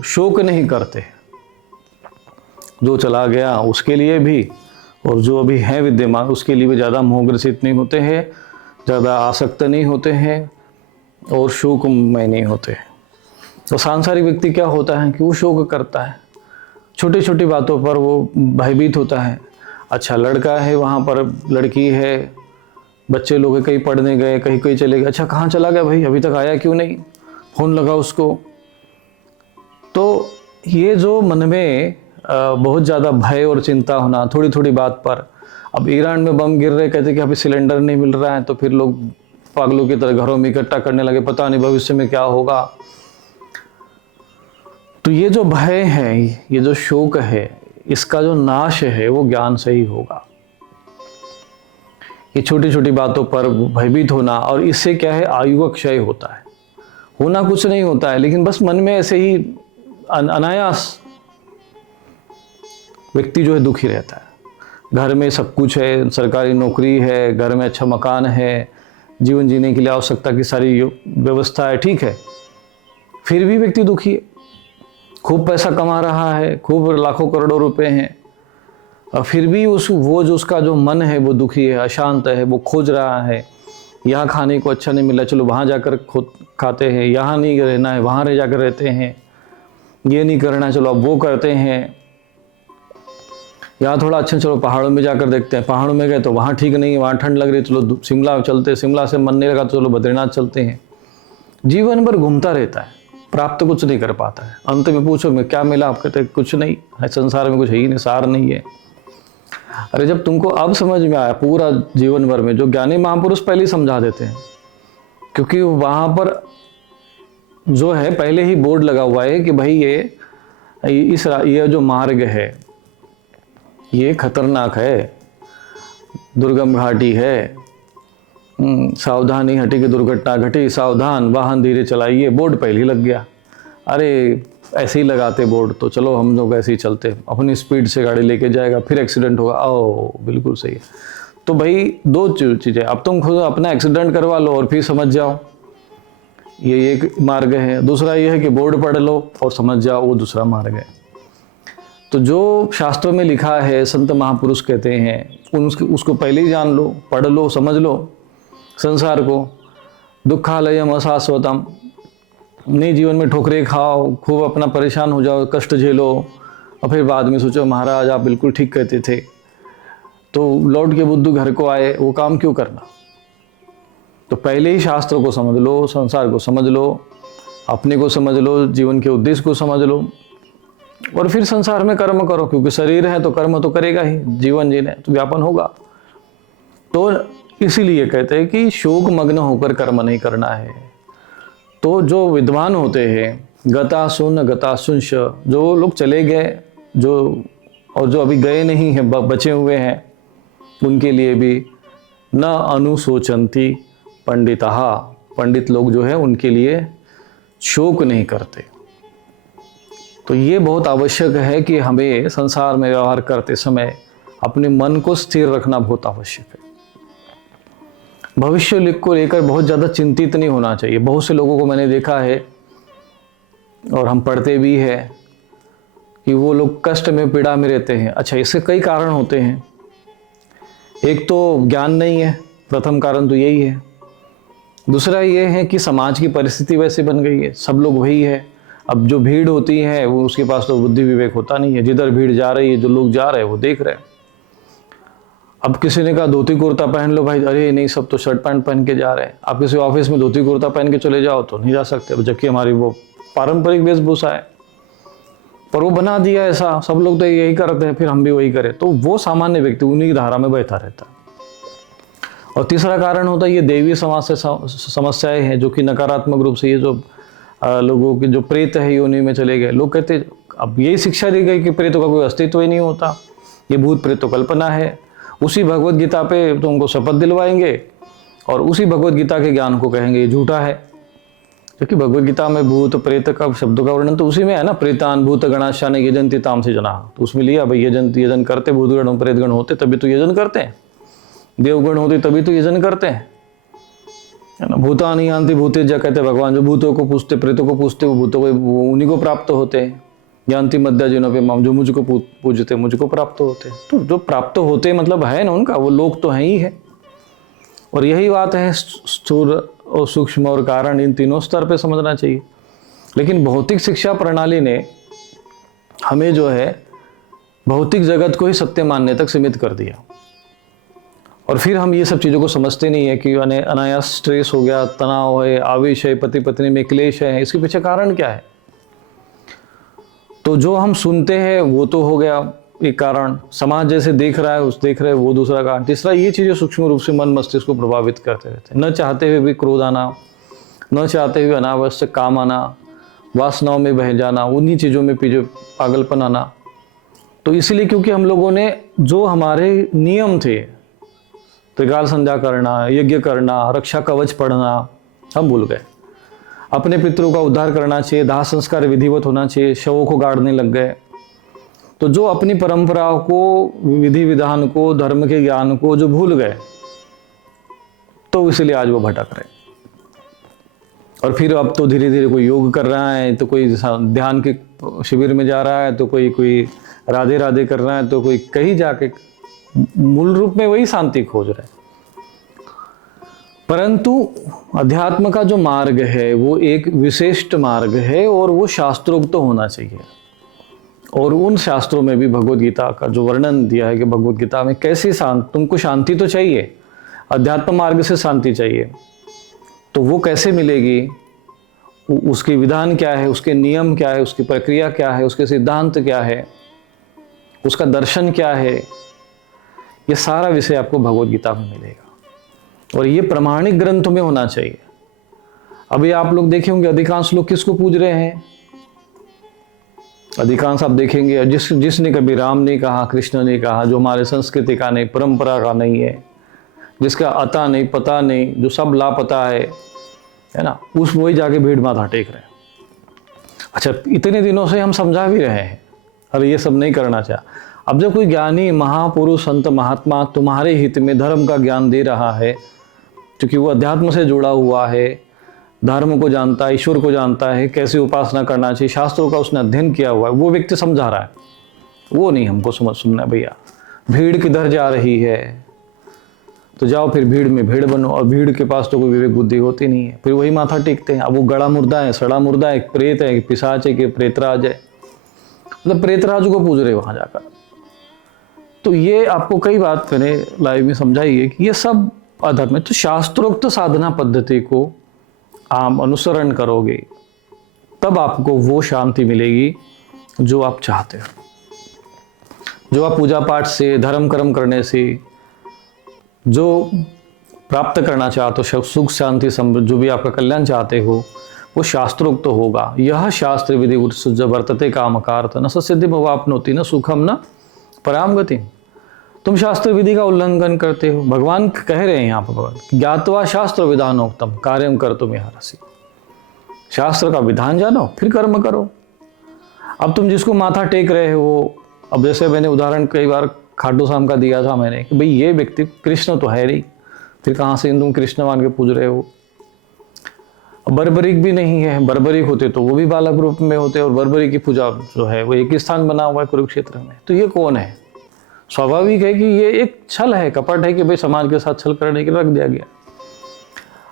शोक नहीं करते, जो चला गया उसके लिए भी और जो अभी है विद्यमान उसके लिए भी ज़्यादा मोहग्रसित नहीं होते हैं, ज़्यादा आसक्त नहीं होते हैं और शोकमय नहीं होते। तो सांसारिक व्यक्ति क्या होता है कि वो शोक करता है, छोटी छोटी बातों पर वो भयभीत होता है। अच्छा लड़का है, वहाँ पर लड़की है, बच्चे लोग कहीं पढ़ने गए, कहीं कहीं चले गए, अच्छा कहाँ चला गया भाई, अभी तक आया क्यों नहीं, फ़ोन लगा उसको। तो ये जो मन में बहुत ज़्यादा भय और चिंता होना थोड़ी थोड़ी बात पर। अब ईरान में बम गिर रहे, कहते कि अभी सिलेंडर नहीं मिल रहा है, तो फिर लोग पागलों की तरह घरों में इकट्ठा करने लगे, पता नहीं भविष्य में क्या होगा। तो ये जो भय है, ये जो शोक है, इसका जो नाश है वो ज्ञान से ही होगा। ये छोटी छोटी बातों पर भयभीत होना, और इससे क्या है आयु का क्षय होता है। होना कुछ नहीं होता है, लेकिन बस मन में ऐसे ही अनायास व्यक्ति जो है दुखी रहता है। घर में सब कुछ है, सरकारी नौकरी है, घर में अच्छा मकान है, जीवन जीने के लिए आवश्यकता की सारी व्यवस्था है, ठीक है, फिर भी व्यक्ति दुखी है। खूब पैसा कमा रहा है, खूब लाखों करोड़ों रुपए हैं, और फिर भी वो जो उसका जो मन है वो दुखी है, अशांत है, वो खोज रहा है। यहाँ खाने को अच्छा नहीं मिला, चलो वहाँ जाकर खुद खाते हैं, यहाँ नहीं रहना है वहाँ रह जाकर रहते हैं, ये नहीं करना चलो अब वो करते हैं, यहाँ थोड़ा अच्छा चलो पहाड़ों में जाकर देखते हैं, पहाड़ों में गए तो वहाँ ठीक नहीं है, वहाँ ठंड लग रही चलो शिमला चलते, शिमला से मन नहीं लगा तो चलो बद्रीनाथ चलते हैं। जीवन भर घूमता रहता है, प्राप्त कुछ नहीं कर पाता है। अंत में पूछो मैं क्या मिला, आप कहते कुछ नहीं है, संसार में कुछ है ही नहीं, सार नहीं है। अरे जब तुमको अब समझ में आया पूरा जीवन भर में, जो ज्ञानी महापुरुष पहले ही समझा देते हैं, क्योंकि वहाँ पर जो है पहले ही बोर्ड लगा हुआ है कि भाई ये जो मार्ग है ये खतरनाक है, दुर्गम घाटी है, सावधानी हटी की दुर्घटना घटी, सावधान वाहन धीरे चलाइए, बोर्ड पहले ही लग गया। अरे ऐसे ही लगाते बोर्ड तो चलो हम लोग ऐसे ही चलते, अपनी स्पीड से गाड़ी लेके जाएगा, फिर एक्सीडेंट होगा। ओ बिल्कुल सही है। तो भाई दो चीज़ें, अब तुम खुद अपना एक्सीडेंट करवा लो और फिर समझ जाओ, ये एक मार्ग है। दूसरा ये है कि बोर्ड पढ़ लो और समझ जाओ, वो दूसरा मार्ग है। तो जो शास्त्रों में लिखा है, संत महापुरुष कहते हैं, उसको पहले ही जान लो, पढ़ लो, समझ लो संसार को। दुखालयम अशाश्वतम, नहीं जीवन में ठोकरे खाओ, खूब अपना परेशान हो जाओ, कष्ट झेलो, और फिर बाद में सोचो महाराज आप बिल्कुल ठीक कहते थे, तो लौट के बुद्धू घर को आए, वो काम क्यों करना। तो पहले ही शास्त्र को समझ लो, संसार को समझ लो, अपने को समझ लो, जीवन के उद्देश्य को समझ लो, और फिर संसार में कर्म करो, क्योंकि शरीर है तो कर्म तो करेगा ही, जीवन जीने तो व्यापन होगा। तो इसीलिए कहते हैं कि शोक मग्न होकर कर्म नहीं करना है। तो जो विद्वान होते हैं, गतासुंश, जो लोग चले गए, जो अभी गए नहीं हैं, बचे हुए हैं, उनके लिए भी न अनुशोचन्ति पंडितः, पंडित लोग जो है उनके लिए शोक नहीं करते। तो ये बहुत आवश्यक है कि हमें संसार में व्यवहार करते समय अपने मन को स्थिर रखना बहुत आवश्यक है। भविष्य को लेकर बहुत ज़्यादा चिंतित नहीं होना चाहिए। बहुत से लोगों को मैंने देखा है और हम पढ़ते भी हैं कि वो लोग कष्ट में, पीड़ा में रहते हैं। अच्छा, इसके कई कारण होते हैं। एक तो ज्ञान नहीं है, प्रथम कारण तो यही है। दूसरा ये है कि समाज की परिस्थिति वैसे बन गई है, सब लोग वही है। अब जो भीड़ होती है वो उसके पास तो बुद्धि विवेक होता नहीं है, जिधर भीड़ जा रही है, जो लोग जा रहे हैं वो देख रहे हैं। अब किसी ने कहा धोती कुर्ता पहन लो भाई, अरे नहीं सब तो शर्ट पैंट पहन के जा रहे हैं। आप किसी ऑफिस में धोती कुर्ता पहन के चले जाओ तो नहीं जा सकते, जबकि हमारी वो पारंपरिक वेशभूषा है, पर वो बना दिया ऐसा, सब लोग तो यही करते हैं, फिर हम भी वही करें, तो वो सामान्य व्यक्ति उन्हीं की धारा में बैठा रहता है। और तीसरा कारण होता है ये देवी समाज से समस्याएं हैं, जो कि नकारात्मक रूप से ये जो लोगों के जो प्रेत है योनि में चले गए। लोग कहते, अब यही शिक्षा दी गई कि प्रेतों का कोई अस्तित्व ही नहीं होता, ये भूत प्रेत तो कल्पना है। उसी भगवत गीता पे तुमको शपथ दिलवाएंगे और उसी भगवत गीता के ज्ञान को कहेंगे ये झूठा है, क्योंकि भगवत गीता में भूत प्रेत का शब्दों का वर्णन तो उसी में है ना। प्रेतान भूत गणाशान यजंती ताम से जना, तो उसमें लिया भाई यजन करते, भूतगण प्रेतगण होते तभी तो यजन करते हैं, देवगण होते तभी तो यजन करते हैं, है ना। भूतानि यान्ति भूतेज्य कहते भगवान, जो भूतों को पूछते प्रेतों को पूछते वो भूतों को उन्हीं को प्राप्त होते हैं। यान्ति मध्य जिनों पे माम, जो मुझको पूजते मुझको प्राप्त होते। तो जो प्राप्त होते मतलब है ना उनका, वो लोग तो हैं ही है। और यही बात है स्थूल और सूक्ष्म और कारण, इन तीनों स्तर पे समझना चाहिए। लेकिन भौतिक शिक्षा प्रणाली ने हमें जो है भौतिक जगत को ही सत्य मानने तक सीमित कर दिया, और फिर हम ये सब चीज़ों को समझते नहीं है कि अनायास स्ट्रेस हो गया, तनाव है, आवेश है, पति पत्नी में क्लेश है, इसके पीछे कारण क्या है। तो जो हम सुनते हैं वो तो हो गया एक कारण, समाज जैसे देख रहा है उस देख रहे वो दूसरा कारण। तीसरा, ये चीज़ें सूक्ष्म रूप से मन मस्तिष्क को प्रभावित करते रहते हैं। न चाहते हुए भी क्रोध आना, न चाहते हुए अनावश्यक काम आना, वासनाओं में बह जाना, उन्हीं चीज़ों में पीछे पागलपन आना। तो इसलिए क्योंकि हम लोगों ने जो हमारे नियम थे, त्रिकाल संध्या करना, यज्ञ करना, रक्षा कवच पढ़ना, हम भूल गए। अपने पितरों का उद्धार करना चाहिए, दाह संस्कार विधिवत होना चाहिए, शवों को गाड़ने लग गए। तो जो अपनी परंपराओं को, विधि विधान को, धर्म के ज्ञान को जो भूल गए, तो इसलिए आज वो भटक रहे। और फिर अब तो धीरे धीरे कोई योग कर रहा है, तो कोई ध्यान के शिविर में जा रहा है, तो कोई राधे राधे कर रहा है, तो कोई कहीं जाके मूल रूप में वही शांति खोज रहे हैं। परंतु अध्यात्म का जो मार्ग है वो एक विशिष्ट मार्ग है, और वो शास्त्रोक्त तो होना चाहिए। और उन शास्त्रों में भी भगवत गीता का जो वर्णन दिया है कि भगवत गीता में कैसी तुमको शांति तो चाहिए, अध्यात्म मार्ग से शांति चाहिए, तो वो कैसे मिलेगी, उसके विधान क्या है, उसके नियम क्या है, उसकी प्रक्रिया क्या है, उसके सिद्धांत क्या है, उसका दर्शन क्या है, ये सारा विषय आपको भगवत गीता में मिलेगा। और ये प्रमाणिक ग्रंथों में होना चाहिए। अभी आप लोग देखे होंगे अधिकांश लोग किसको पूज रहे हैं, अधिकांश आप देखेंगे जिसने कभी राम नहीं कहा, कृष्ण नहीं कहा, जो हमारे संस्कृति का नहीं, परंपरा का नहीं है, जिसका अता नहीं पता नहीं, जो सब लापता है ना, उस वही जाके भीड़ माथा टेक रहे हैं। अच्छा, इतने दिनों से हम समझा भी रहे हैं, अरे ये सब नहीं करना चाहिए। अब जब कोई ज्ञानी महापुरुष संत महात्मा तुम्हारे हित में धर्म का ज्ञान दे रहा है, क्योंकि वो अध्यात्म से जुड़ा हुआ है, धर्म को जानता है, ईश्वर को जानता है, कैसे उपासना करना चाहिए, शास्त्रों का उसने अध्ययन किया हुआ है, वो व्यक्ति समझा रहा है, वो नहीं हमको सुनना भैया। भीड़ किधर जा रही है, तो जाओ फिर भीड़ में भेड़ बनो, और भीड़ के पास तो कोई विवेक बुद्धि होती नहीं है, फिर वही माथा टेकते हैं। अब वो गड़ा मुर्दा है, सड़ा मुर्दा है, एक प्रेत है, एक पिशाच है, कि प्रेतराज है, मतलब प्रेतराज को पूज रहे वहां जाकर। तो ये आपको कई बात मैंने लाइव में समझाई है कि ये सब अधर्म है। तो शास्त्रोक्त साधना पद्धति को आप अनुसरण करोगे तब आपको वो शांति मिलेगी जो आप चाहते हो, जो आप पूजा पाठ से, धर्म कर्म करने से जो प्राप्त करना चाहते हो, सुख शांति समृद्धि, जो भी आपका कल्याण चाहते हो, वो शास्त्रोक्त तो होगा। यह शास्त्र विधि वर्तते कामकार्थ न सिद्धि भवाप्नोति न सुखम न पराम गति। तुम शास्त्र विधि का उल्लंघन करते हो। भगवान कह रहे हैं यहाँ पर, ज्ञात्वा शास्त्र विधानोक्तम कार्यम कर्तुम अर्हसि। शास्त्र का विधान जानो फिर कर्म करो। अब तुम जिसको माथा टेक रहे हो, अब जैसे मैंने उदाहरण कई बार खाटू श्याम का दिया था मैंने कि भाई ये व्यक्ति कृष्ण तो है नहीं, फिर कहाँ से तुम कृष्ण मान के पूज रहे हो। बर्बरिक भी नहीं है, बर्बरिक होते तो वो भी बालक रूप में होते, और बर्बरिक की पूजा जो है वो एक ही स्थान बना हुआ है कुरुक्षेत्र में। तो ये कौन है? स्वाभाविक है कि ये एक छल है, कपट है कि भाई समाज के साथ छल करने के लिए रख दिया गया।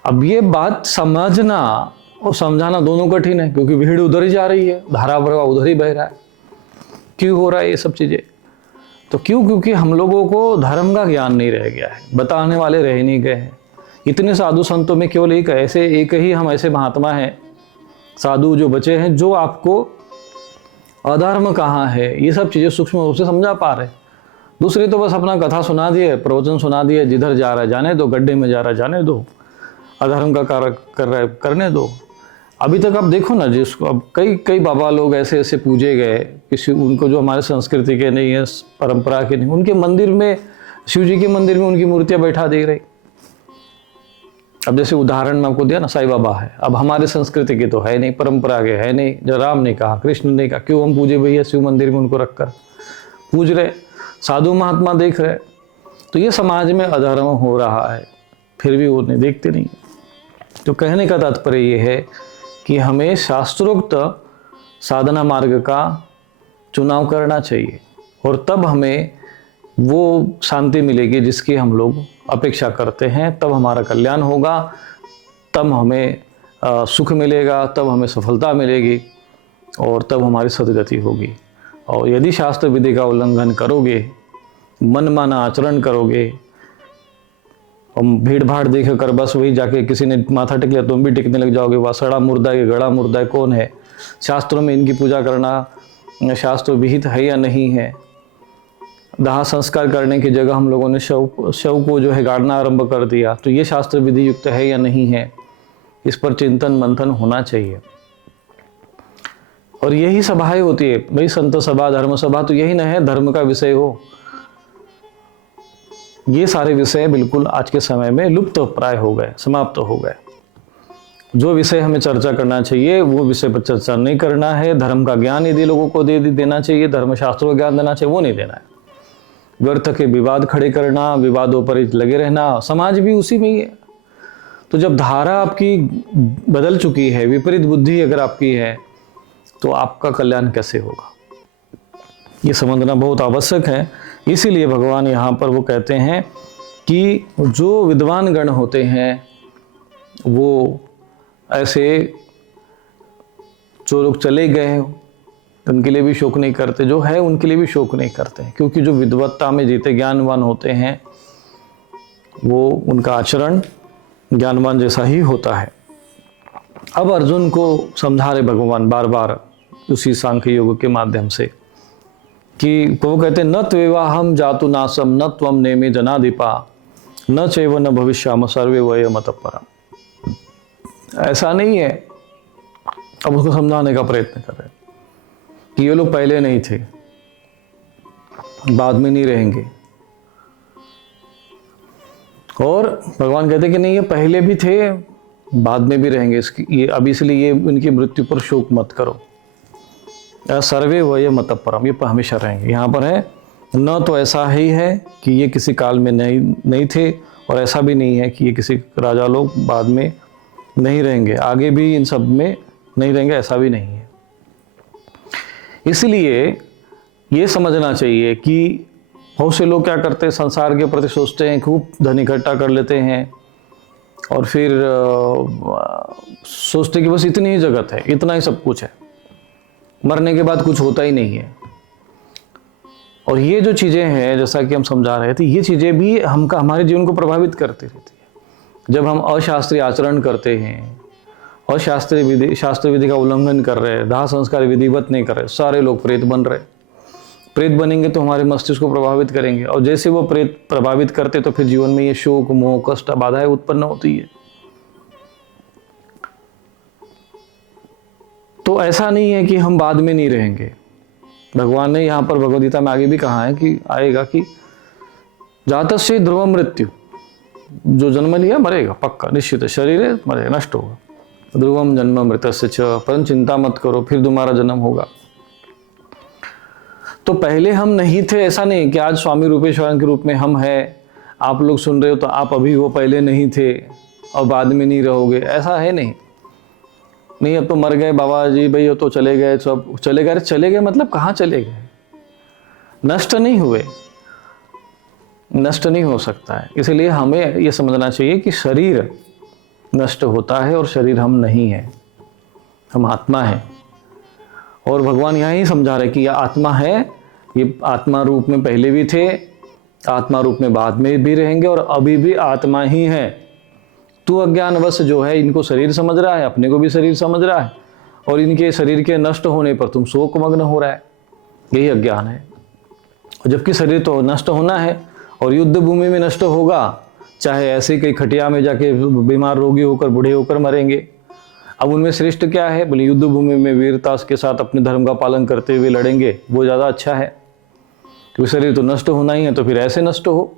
अब ये बात समझना और समझाना दोनों कठिन है, क्योंकि भीड़ उधर ही जा रही है, धारा प्रवाह उधर ही बह रहा है। क्यों हो रहा है ये सब चीज़ें? तो क्योंकि हम लोगों को धर्म का ज्ञान नहीं रह गया है, बताने वाले रह नहीं गए हैं। इतने साधु संतों में केवल एक ही हम ऐसे महात्मा हैं, साधु जो बचे हैं, जो आपको अधर्म कहाँ है ये सब चीज़ें सूक्ष्म रूप से समझा पा रहे। दूसरे तो बस अपना कथा सुना दिए, प्रवचन सुना दिए, जिधर जा रहा है जाने दो, गड्ढे में जा रहा है जाने दो, अधर्म का कार्य कर रहा है करने दो। अभी तक आप देखो ना, जिसको अब कई बाबा लोग ऐसे ऐसे पूजे गए, किसी उनको जो हमारे संस्कृति के नहीं है, परंपरा के नहीं, उनके मंदिर में, शिव जी के मंदिर में उनकी मूर्तियां बैठा दे रही। अब जैसे उदाहरण में आपको दिया ना, साईं बाबा है, अब हमारे संस्कृति के तो है नहीं, परंपरा के है नहीं, जो राम ने कहा, कृष्ण ने कहा, क्यों हम पूजे भैया शिव मंदिर में उनको रखकर पूज रहे, साधु महात्मा देख रहे। तो ये समाज में अधर्म हो रहा है, फिर भी वो नहीं देखते नहीं। तो कहने का तात्पर्य ये है कि हमें शास्त्रोक्त साधना मार्ग का चुनाव करना चाहिए, और तब हमें वो शांति मिलेगी जिसकी हम लोग अपेक्षा करते हैं, तब हमारा कल्याण होगा, तब हमें सुख मिलेगा, तब हमें सफलता मिलेगी, और तब हमारी सद्गति होगी। और यदि शास्त्र विधि का उल्लंघन करोगे, मनमाना आचरण करोगे, और भीड़ भाड़ देख कर बस वही जाके किसी ने माथा टेक लिया तुम भी टेकने लग जाओगे, वह सड़ा मुर्दा है, गड़ा मुर्दा है, कौन है, शास्त्रों में इनकी पूजा करना शास्त्र विहित है या नहीं है। दाह संस्कार करने की जगह हम लोगों ने शव को जो है गाड़ना आरंभ कर दिया, तो ये शास्त्र विधि युक्त है या नहीं है, इस पर चिंतन मंथन होना चाहिए। और यही सभाएं होती है भाई, संत सभा, धर्म सभा, तो यही न है धर्म का विषय हो। ये सारे विषय बिल्कुल आज के समय में लुप्त प्राय हो गए, समाप्त हो गए। जो विषय हमें चर्चा करना चाहिए वो विषय पर चर्चा नहीं करना है। धर्म का ज्ञान यदि लोगों को देना चाहिए, धर्मशास्त्रों का ज्ञान देना चाहिए, वो नहीं देना है। व्यर्थ के विवाद खड़े करना, विवादों पर लगे रहना, समाज भी उसी में ही है। तो जब धारा आपकी बदल चुकी है, विपरीत बुद्धि अगर आपकी है, तो आपका कल्याण कैसे होगा, ये समझना बहुत आवश्यक है। इसीलिए भगवान यहाँ पर वो कहते हैं कि जो विद्वान गण होते हैं वो ऐसे, जो लोग चले गए हैं उनके लिए भी शोक नहीं करते, जो है उनके लिए भी शोक नहीं करते, क्योंकि जो विद्वत्ता में जीते ज्ञानवान होते हैं वो उनका आचरण ज्ञानवान जैसा ही होता है। अब अर्जुन को समझा रहे भगवान बार बार उसी सांख्य योग के माध्यम से कि वो कहते हैं न त्वेवाहम जातु नासम न त्वम नेमे जनाधिपा न चैव न भविष्याम सर्वे वयम ततः परम। ऐसा नहीं है। अब उसको समझाने का प्रयत्न कर रहे हैं कि ये लोग पहले नहीं थे, बाद में नहीं रहेंगे, और भगवान कहते कि नहीं ये पहले भी थे, बाद में भी रहेंगे। ये अब इसलिए ये उनकी मृत्यु पर शोक मत करो। सर्वे वयम ततः परम, ये हमेशा रहेंगे। यहाँ पर है न तो ऐसा ही है कि ये किसी काल में नहीं थे, और ऐसा भी नहीं है कि ये किसी राजा लोग बाद में नहीं रहेंगे, आगे भी इन सब में नहीं रहेंगे, ऐसा भी नहीं है। इसलिए ये समझना चाहिए कि बहुत से लोग क्या करते हैं, संसार के प्रति सोचते हैं, खूब धन इकट्ठा कर लेते हैं, और फिर सोचते कि बस इतनी ही जगत है, इतना ही सब कुछ है, मरने के बाद कुछ होता ही नहीं है। और ये जो चीज़ें हैं, जैसा कि हम समझा रहे थे, ये चीज़ें भी हमारे जीवन को प्रभावित करती रहती है। जब हम अशास्त्रीय आचरण करते हैं, शास्त्र विधि का उल्लंघन कर रहे हैं, दाह संस्कार विधिवत नहीं कर रहे, सारे लोग प्रेत बन रहे। प्रेत बनेंगे तो हमारे मस्तिष्क को प्रभावित करेंगे, और जैसे वो प्रेत प्रभावित करते तो फिर जीवन में ये शोक, मोह, कष्ट, बाधाएं उत्पन्न होती है। तो ऐसा नहीं है कि हम बाद में नहीं रहेंगे। भगवान ने यहाँ पर भगवद गीता में आगे भी कहा है कि आएगा कि जातस्य ध्रुव मृत्यु, जो जन्म लिया मरेगा पक्का, निश्चित है, शरीर है मरेगा, नष्ट होगा। ध्रुवम जन्म मृतस्य च, परंतु चिंता मत करो, फिर तुम्हारा जन्म होगा। तो पहले हम नहीं थे, ऐसा नहीं कि आज स्वामी रूपेश्वर के रूप में हम हैं, आप लोग सुन रहे हो तो आप अभी वो पहले नहीं थे और बाद में नहीं रहोगे, ऐसा है नहीं। नहीं अब तो मर गए बाबा जी, भाई तो चले गए, सब चले गए। चले गए मतलब कहाँ चले गए? नष्ट नहीं हुए, नष्ट नहीं हो सकता है। इसलिए हमें ये समझना चाहिए कि शरीर नष्ट होता है और शरीर हम नहीं है। हम आत्मा है। और भगवान यहाँ ही समझा रहे कि यह आत्मा है, ये आत्मा रूप में पहले भी थे, आत्मा रूप में बाद में भी रहेंगे और अभी भी आत्मा ही है। तू अज्ञानवश जो है इनको शरीर समझ रहा है, अपने को भी शरीर समझ रहा है, और इनके शरीर के नष्ट होने पर तुम शोक मग्न हो रहा है। यही अज्ञान है। जबकि शरीर तो नष्ट होना है और युद्ध भूमि में नष्ट होगा, चाहे ऐसे कई खटिया में जाके बीमार रोगी होकर बूढ़े होकर मरेंगे। अब उनमें श्रेष्ठ क्या है? बोले युद्ध भूमि में वीरता के साथ अपने धर्म का पालन करते हुए लड़ेंगे, वो ज़्यादा अच्छा है। क्योंकि शरीर तो नष्ट होना ही है, तो फिर ऐसे नष्ट हो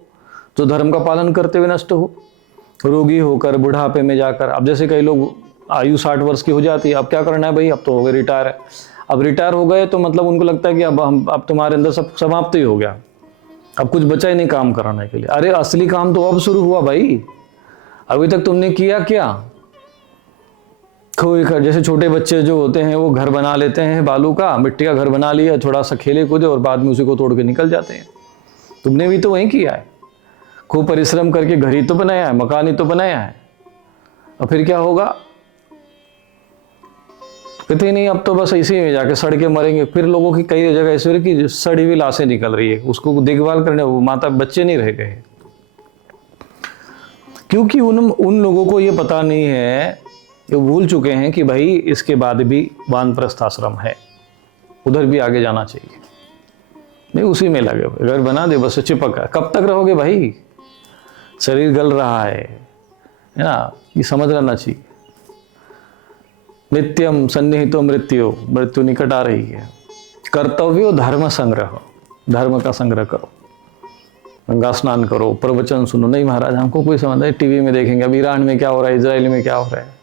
तो धर्म का पालन करते हुए नष्ट हो, रोगी होकर बुढ़ापे में जाकर। अब जैसे कई लोग आयु 60 वर्ष की हो जाती है, अब क्या करना है भाई, अब तो हो गए रिटायर है। अब रिटायर हो गए तो मतलब उनको लगता है कि अब तुम्हारे अंदर सब समाप्त ही हो गया, अब कुछ बचा ही नहीं काम कराने के लिए। अरे असली काम तो अब शुरू हुआ भाई, अभी तक तुमने किया क्या? जैसे छोटे बच्चे जो होते हैं वो घर बना लेते हैं, बालू का मिट्टी का घर बना लिया, थोड़ा सा खेले कूदे और बाद में उसी को तोड़ के निकल जाते हैं। तुमने भी तो वही किया है, खूब परिश्रम करके घर ही तो बनाया है, मकान ही तो बनाया है, और फिर क्या होगा? कहते नहीं अब तो बस इसी में जाके सड़ के मरेंगे। फिर लोगों की कई जगह ऐसे की सड़ी हुई लाशें निकल रही है, उसको देखभाल करने वो माता बच्चे नहीं रह गए, क्योंकि उन लोगों को ये पता नहीं है, वो भूल चुके हैं कि भाई इसके बाद भी वानप्रस्थ आश्रम है, उधर भी आगे जाना चाहिए। नहीं उसी में लगे हुए, घर बना दे बस चिपक है। कब तक रहोगे भाई? शरीर गल रहा है ना, ये समझ लेना चाहिए। नित्यम सन्निहितो मृत्यु, मृत्यु निकट आ रही है। कर्तव्य धर्म संग्रह, धर्म का संग्रह करो, गंगा स्नान करो, प्रवचन सुनो। नहीं महाराज हमको कोई समझ नहीं, टीवी में देखेंगे अब ईरान में क्या हो रहा है, इजराइल में क्या हो रहा है,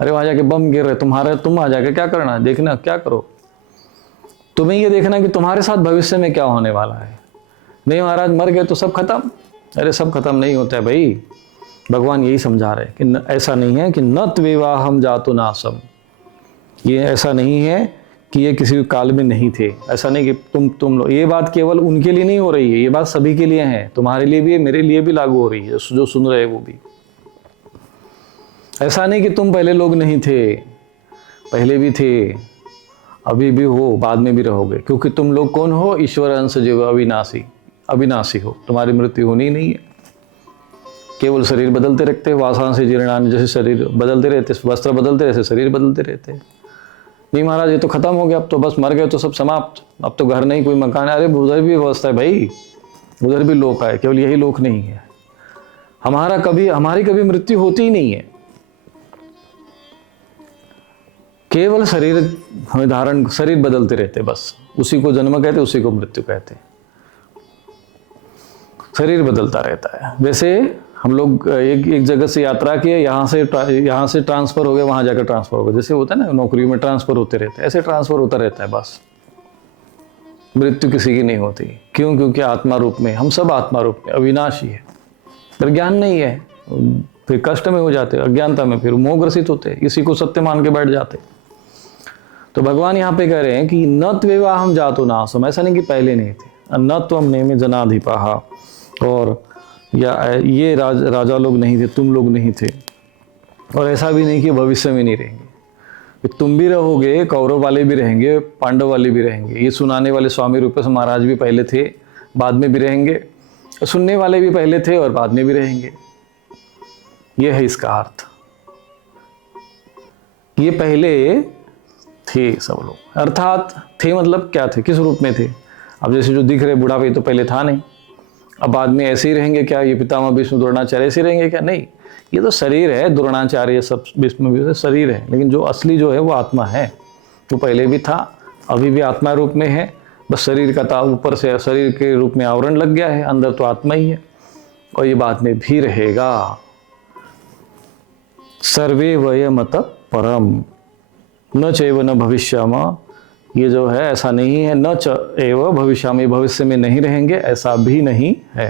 अरे वहां जाके बम गिर रहे, तुम आ जाके क्या करना है? देखना क्या करो, तुम्हें ये देखना कि तुम्हारे साथ भविष्य में क्या होने वाला है। नहीं महाराज मर गए तो सब खत्म, अरे सब खत्म नहीं होता है भाई। भगवान यही समझा रहे कि ऐसा नहीं है कि न विवाहम जातु नासम, ये ऐसा नहीं है कि ये किसी काल में नहीं थे। ऐसा नहीं कि तुम लोग, ये बात केवल उनके लिए नहीं हो रही है, ये बात सभी के लिए है, तुम्हारे लिए भी है, मेरे लिए भी लागू हो रही है, जो सुन रहे हैं वो भी। ऐसा नहीं कि तुम पहले लोग नहीं थे, पहले भी थे, अभी भी हो, बाद में भी रहोगे। क्योंकि तुम लोग कौन हो? ईश्वर अंश जीव, अविनाशी, अविनाशी हो, तुम्हारी मृत्यु होनी नहीं है। केवल शरीर बदलते रखते, वासना से जीर्णानि, जैसे शरीर बदलते रहते, वस्त्र बदलते रहते, शरीर बदलते रहते। नहीं महाराज ये तो खत्म हो गया, अब तो बस मर गए तो सब समाप्त, अब तो घर नहीं, कोई मकान है। अरे उधर भी व्यवस्था है भाई, उधर भी लोक है, केवल यही लोक नहीं है। हमारी कभी मृत्यु होती ही नहीं है, केवल शरीर हमें धारण, शरीर बदलते रहते बस। उसी को जन्म कहते, उसी को मृत्यु कहते, शरीर बदलता रहता है। जैसे हम लोग एक जगह से यात्रा किए, यहाँ से ट्रांसफर हो गया, वहां जाकर ट्रांसफर हो गया, जैसे होता है ना नौकरियों में ट्रांसफर होते रहते हैं, ऐसे ट्रांसफर होता रहता है बस। मृत्यु किसी की नहीं होती। क्यों? क्योंकि आत्मा रूप में, हम सब आत्मा रूप में अविनाशी है। पर ज्ञान नहीं है, फिर कष्ट में हो जाते, अज्ञानता में फिर मोह ग्रसित होते, इसी को सत्य मान के बैठ जाते। तो भगवान यहाँ पे कह रहे हैं कि न त्वेवाहम जातो नासम, ऐसा नहीं कि पहले नहीं थे, न त्वम नेमि जनाधिपाः, और या ये राजा लोग नहीं थे, तुम लोग नहीं थे, और ऐसा भी नहीं कि भविष्य में नहीं रहेंगे। तुम भी रहोगे, कौरव वाले भी रहेंगे, पांडव वाले भी रहेंगे। ये सुनाने वाले स्वामी रूपेश महाराज भी पहले थे, बाद में भी रहेंगे, सुनने वाले भी पहले थे और बाद में भी रहेंगे। ये है इसका अर्थ, ये पहले थे सब लोग। अर्थात थे मतलब क्या थे, किस रूप में थे? अब जैसे जो दिख रहे बुढ़ापे तो पहले था नहीं, अब बाद में ऐसे ही रहेंगे क्या? ये पितामह भीष्म द्रोणाचार्य ऐसे रहेंगे क्या? नहीं, ये तो शरीर है, द्रोणाचार्य सब भीष्म भी शरीर है, लेकिन जो असली जो है वो आत्मा है। तो पहले भी था, अभी भी आत्मा रूप में है, बस शरीर का था, ऊपर से शरीर के रूप में आवरण लग गया है, अंदर तो आत्मा ही है, और ये बाद में भी रहेगा। सर्वे वयमत परम न चैव न भविष्यामः, ये जो है ऐसा नहीं है, न च एव भविष्यामि, भविष्य में नहीं रहेंगे, ऐसा भी नहीं है।